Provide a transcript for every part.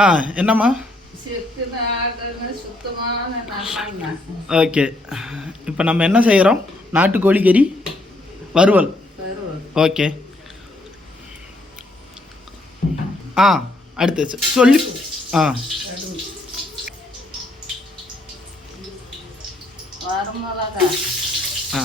ஆ என்னம்மா? ஓகே, இப்போ நம்ம என்ன செய்கிறோம்? நாட்டுக்கோழி கறி வறுவல். ஓகே. ஆ அடுத்து சொல்லி. ஆ ஆ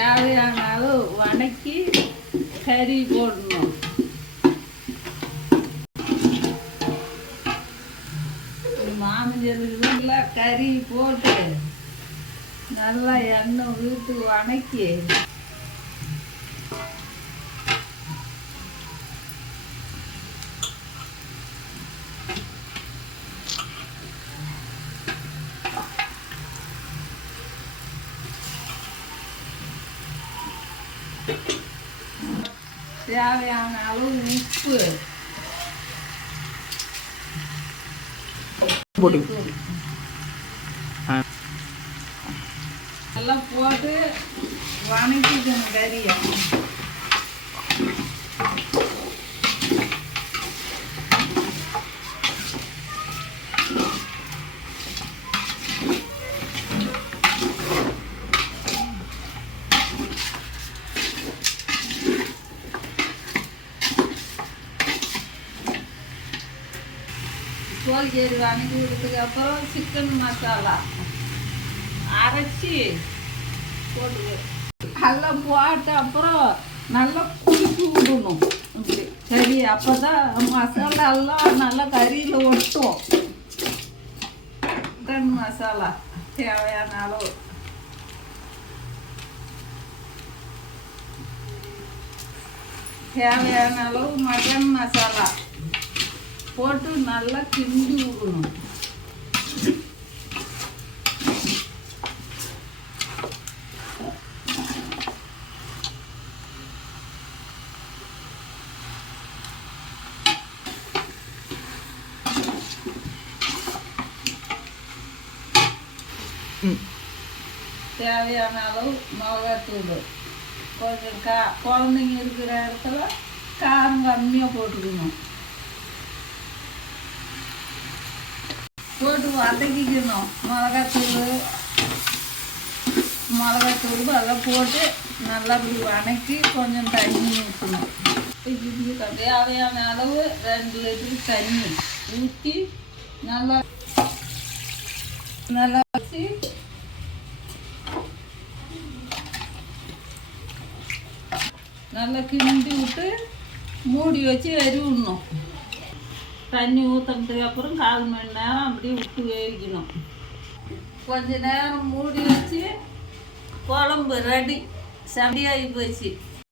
தேவையான அளவு வணக்கி கறி போடணும். மாமஞ்சல் கறி போட்டு நல்லா எண்ணெய் விட்டு வணக்கி தேவையான அளவு உப்பு போட்டு எல்லாம் போட்டு வணக்கிக்கணும் கறியை. கோழிக்கறி வணக்கி விட்டதுக்கு அப்புறம் சிக்கன் மசாலா அரைச்சி போட்டு நல்லா போட்ட அப்புறம் நல்லா குடிச்சு விடணும். இப்படி கறி அப்போ தான் மசாலா எல்லாம் நல்லா கறியில் ஒட்டும். சிக்கன் மசாலா தேவையான அளவு மட்டன் மசாலா போட்டு நல்லா கிண்டி விடணும். தேவையான அளவு மிளகாத்தூள், கொஞ்சம் குழந்தைங்க இருக்கிற இடத்துல காரம் கம்மியாக போட்டுக்கணும். போட்டு வதக்கிக்கணும். மிளகாத்தூள் அதெல்லாம் போட்டு நல்லா இப்படி வதக்கி கொஞ்சம் தண்ணி ஊற்றணும். தேவையான அளவு 2 லிட்டர் தண்ணி ஊற்றி நல்லா வச்சு நல்லா கிண்டி விட்டு மூடி வச்சு எரிவிடணும். தண்ணி ஊற்றுனதுக்கு அப்புறம் 1/4 மணி நேரம் அப்படியே விட்டு வேவிக்கணும். கொஞ்ச நேரம் மூடி வச்சு குழம்பு ரெடி. சமையாகி போச்சு.